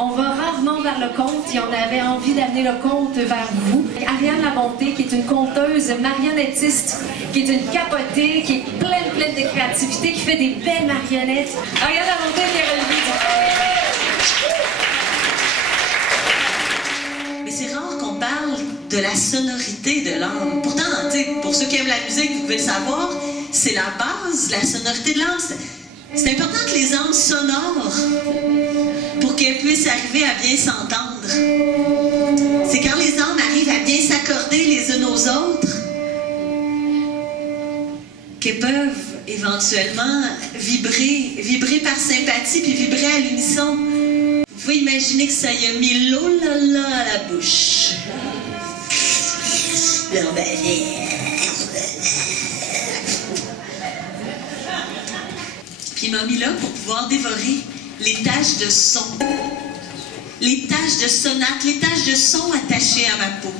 On va rarement vers le conte et on avait envie d'amener le conte vers vous. Ariane Labonté, qui est une conteuse marionnettiste, qui est une capotée, qui est pleine de créativité, qui fait des belles marionnettes. Ariane Labonté, mais c'est rare qu'on parle de la sonorité de l'âme. Pourtant, pour ceux qui aiment la musique, vous pouvez le savoir, c'est la base, la sonorité de l'âme. C'est important que les âmes s'honorent pour qu'elles puissent arriver à bien s'entendre. C'est quand les âmes arrivent à bien s'accorder les unes aux autres qu'elles peuvent éventuellement vibrer par sympathie puis vibrer à l'unisson. Vous pouvez imaginer que ça y a mis l'eau là à la bouche. Puis il m'a mis là pour pouvoir dévorer les taches de son, les taches de sonate, les taches de son attachées à ma peau.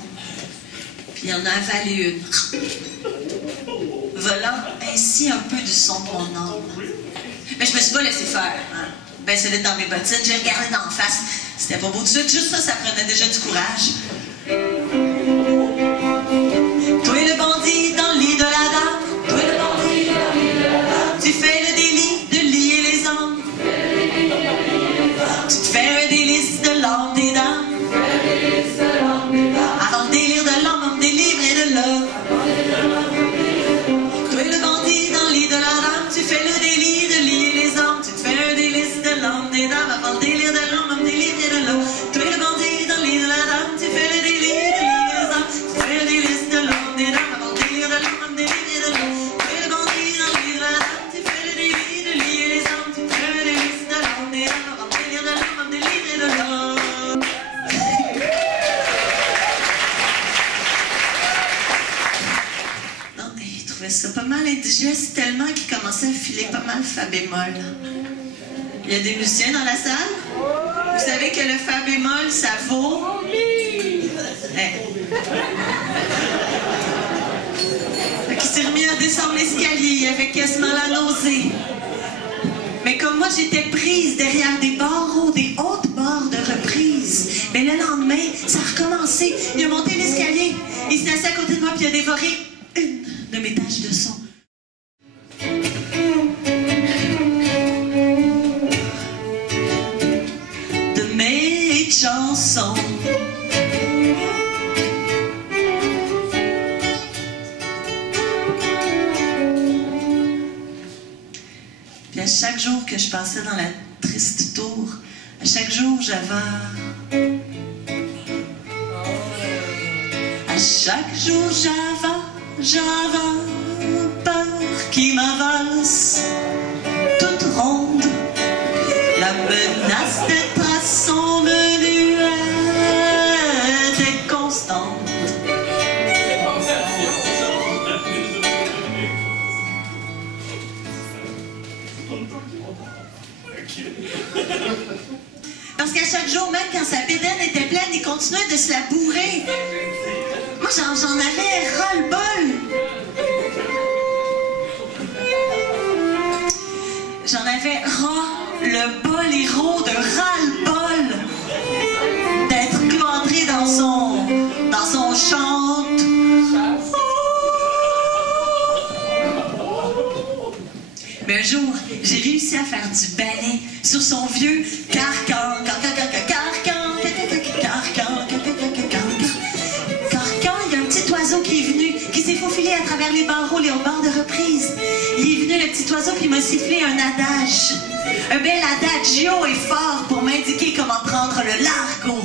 Puis il en a avalé une, volant ainsi un peu du son de mon âme. Mais je me suis pas laissé faire. Hein. Ben, c'était dans mes bottines, j'ai regardé d'en face. C'était pas beau de suite, juste ça prenait déjà du courage. Toi le bandit dans le lit de la dame, toi le bandit dans le lit de la dame, tu fais le délit de lier les âmes. Tu te fais un délice de l'âme des dames. Avant le délire de l'âme, on me délivre de l'homme. Toi le bandit dans le lit de la dame, tu fais le délit de lier les âmes. Tu te fais un délice de l'âme des dames. Avant le délire de l'homme, on me délivre de l'homme. Toi le bandit dans le lit de la dame, tu fais le délit de lier les âmes. Tu te fais un délice de l'âme des dames. Avant le délire de l'homme, on me délivre de l'homme. Toi le bandit dans le lit de la dame, tu fais le délit de lier les âmes. Tu te fais un délice de l'âme des dames. Avant le délire de l'homme, on me délivre de l'homme. Je trouvais ça pas mal indigeste, tellement qu'il commençait à filer pas mal fa bémol. Il y a des musiciens dans la salle? Vous savez que le fa bémol, ça vaut... Il s'est remis à descendre l'escalier, il avait quasiment la nausée. Mais comme moi, j'étais prise derrière des barreaux, des hautes barres de reprise. Mais le lendemain, ça a recommencé. Il a monté l'escalier, il s'est assis à côté de moi, puis il a dévoré une de mes taches de son. De mes chansons. Puis à chaque jour que je passais dans la triste tour, à chaque jour j'avais... À chaque jour j'avais peur qui m'avance toute ronde. La menace d'être à son menu était constante. Parce qu'à chaque jour, même quand sa bédaine était pleine, il continuait de se la bourrer. Moi, j'en avais ras-le-bol. J'en avais ras-le-bol et de ras-le-bol d'être cloîtré dans son chante. Mais un jour, j'ai réussi à faire du ballet sur son vieux carcan. Qui est venu, qui s'est faufilé à travers les barreaux, les barres de reprise. Il est venu, le petit oiseau, puis il m'a sifflé un adage. Un bel adagio et fort pour m'indiquer comment prendre le largo.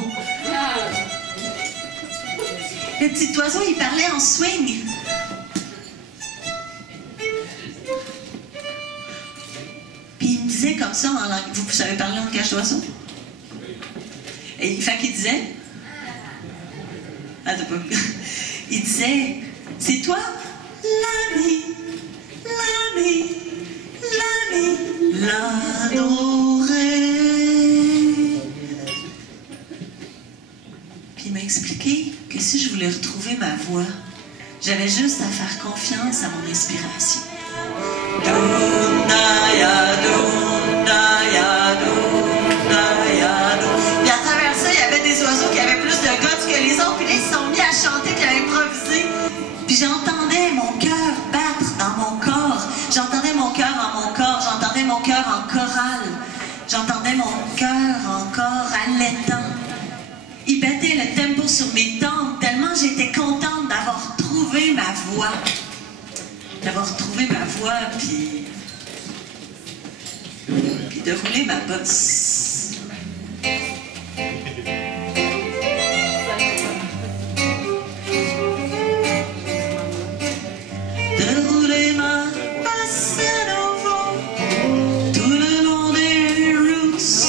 Le petit oiseau, il parlait en swing. Puis il me disait comme ça en langue. Vous savez parler en langage d'oiseau? Et fait qu'il disait... Attends pas. Il disait, c'est toi l'ami, l'adoré. Puis il m'a expliqué que si je voulais retrouver ma voix, j'avais juste à faire confiance à mon inspiration. Dundaya, dundaya, dundaya, dundaya. mon cœur battre dans mon corps. J'entendais mon cœur en mon corps, j'entendais mon cœur en chorale. J'entendais mon cœur encore allaitant. Il battait le tempo sur mes tempes tellement j'étais contente d'avoir trouvé ma voix. D'avoir trouvé ma voix, puis de rouler ma bosse. De rouler ma bosse à nouveau tout le long des routes.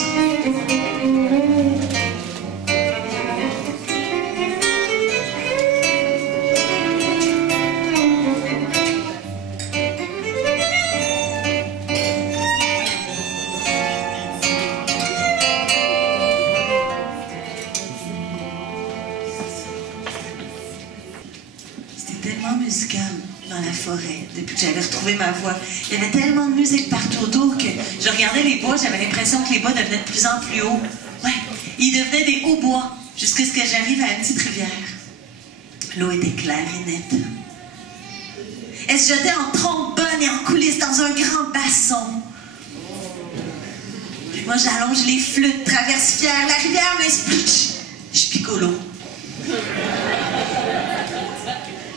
Tellement musical dans la forêt depuis que j'avais retrouvé ma voix. Il y avait tellement de musique partout autour que je regardais les bois, j'avais l'impression que les bois devenaient de plus en plus hauts. Ouais, ils devenaient des hauts bois jusqu'à ce que j'arrive à la petite rivière. L'eau était claire et nette. Elle se jetait en trombone et en coulisses dans un grand basson. Puis moi, j'allonge les flûtes, traverse fière la rivière, mais je picolo.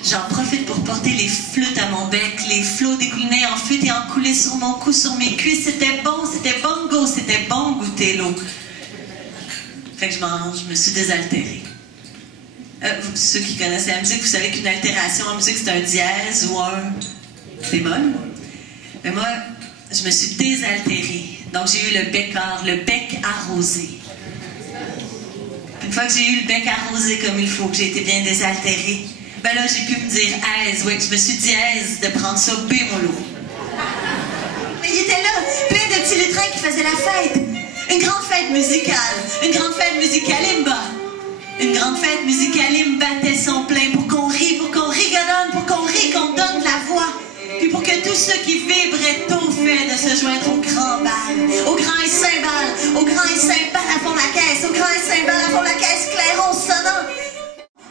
J'en profite pour porter les flûtes à mon bec. Les flots déclinaient en fuite et en coulaient sur mon cou, sur mes cuisses. C'était bongo, c'était bon goûter l'eau. Fait que je me suis désaltérée. Ceux qui connaissent la musique, vous savez qu'une altération en musique, c'est un dièse ou un bémol. Mais moi, je me suis désaltérée. Donc j'ai eu le bec arrosé. Une fois que j'ai eu le bec arrosé comme il faut, que j'ai été bien désaltérée, ben là, j'ai pu me dire aise, oui, je me suis dit aise de prendre ça bémolo. Mais il était là, plein de petits lutrins qui faisaient la fête. Une grande fête musicalimba. Une grande fête musicalimba battait son plein pour qu'on rie, pour qu'on rigodonne, pour qu'on rie, qu'on donne de la voix. Puis pour que tous ceux qui vibraient au fait de se joindre au grand bal, au grand et cymbale, au grand et cymbale à fond la caisse, au grand et cymbale à fond la caisse, clairon sonnant.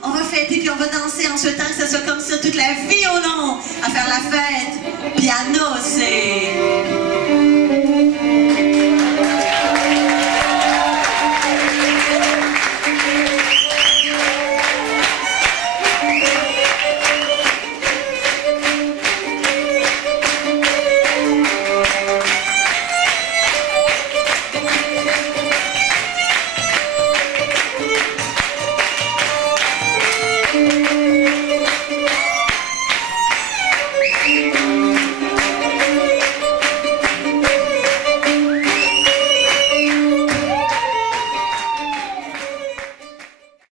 On va fêter puis on va danser en souhaitant que ce soit comme ça toute la vie au long, à faire la fête, puis à nocer.